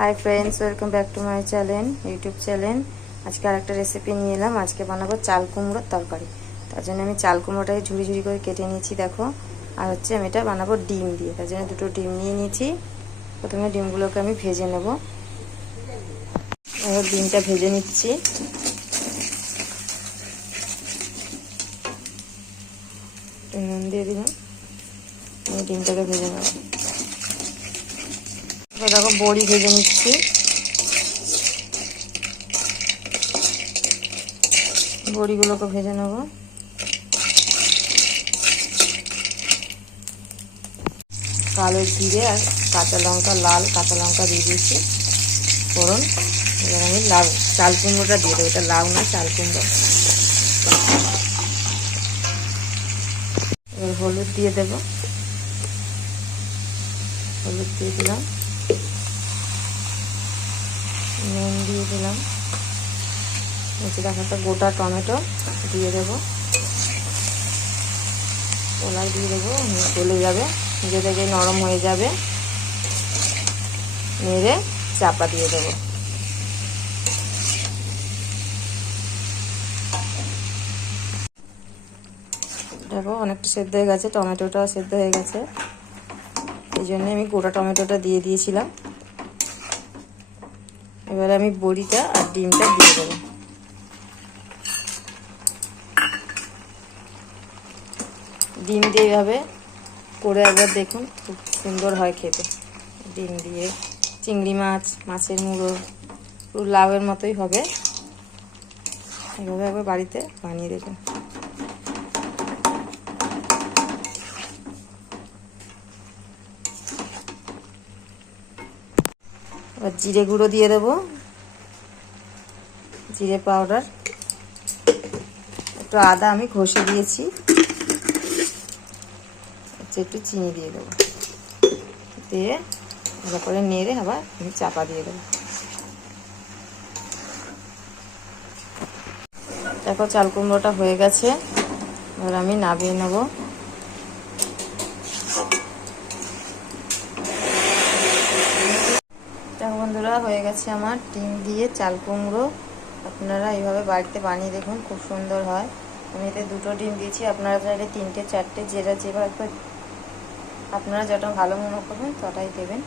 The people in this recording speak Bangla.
Hi friends, welcome back to my channel YouTube channel. आज के आरेकटा रेसिपि निये एलाम। आज के बानाबो चाल कुमड़ोर तरकारी। तार जोन्नो आमि चाल कुमड़ोटाके झुरी झुरी करे केटे निয়েছি देखो। আর হচ্ছে আমি এটা বানাবো ডিম দিয়ে। তার জন্য দুটো ডিম নিয়ে নিয়েছি। প্রথমে ডিমগুলোকে আমি ভেজে নেব। এবার ডিমটা ভেজে নিচ্ছি। নুন দিয়ে দিলাম। আমি ডিমটাকে ভেজে নেব। দেখো বড়ি ভেজে নিচ্ছি। বড়িগুলোকে ভেজে নেব। কালো জিরে আর কাঁচা লঙ্কা, লাল কাঁচা লঙ্কা দিয়ে দিয়েছি ফোড়ন। এবার আমি লাউ চাল কুমড়োটা দিয়ে দেবো। এটা লাউ না, চাল কুমড়ো। এবার হলুদ দিয়ে দেবো। হলুদ দিয়ে দিলাম, নুন দিয়ে দিলাম। নিচে দেখা একটা গোটা টমেটো দিয়ে দেবো। কলাই দিয়ে দেবো, গলে যাবে, নিজে থেকে নরম হয়ে যাবে। নেড়ে চাপা দিয়ে দেবো। দেখো অনেকটা সেদ্ধ হয়ে গেছে, টমেটোটাও সেদ্ধ হয়ে গেছে। এই জন্য আমি গোটা টমেটোটা দিয়ে দিয়েছিলাম। এবার আমি বড়িটা আর ডিমটা দিয়ে দেবো। ডিম দিয়ে এইভাবে করে একবার দেখুন, খুব সুন্দর হয় খেতে। ডিম দিয়ে চিংড়ি মাছ, মাছের মুড়ো, পুরো লাউয়ের মতোই হবে। এইভাবে একবার বাড়িতে বানিয়ে দেখুন। এবার জিরে গুঁড়ো দিয়ে দেবো, জিরে পাউডার, একটু আদা আমি ঘষে দিয়েছি, একটু চিনি দিয়ে দেবো। দিয়ে ভালো করে নেড়ে আবার আমি চাপা দিয়ে দেবো। দেখো চাল কুমড়োটা হয়ে গেছে। এবার আমি নামিয়ে নেব। দেখো বন্ধুরা, হয়ে গেছে আমার ডিম দিয়ে চাল কুমড়ো। আপনারা এইভাবে বাড়িতে বানিয়ে দেখুন, খুব সুন্দর হয়। আমি এতে দুটো ডিম দিয়েছি, আপনারা চাইলে তিনটে চারটে যেভাবে আপনারা যেটা ভালো মনে করবেন তটাই দেবেন।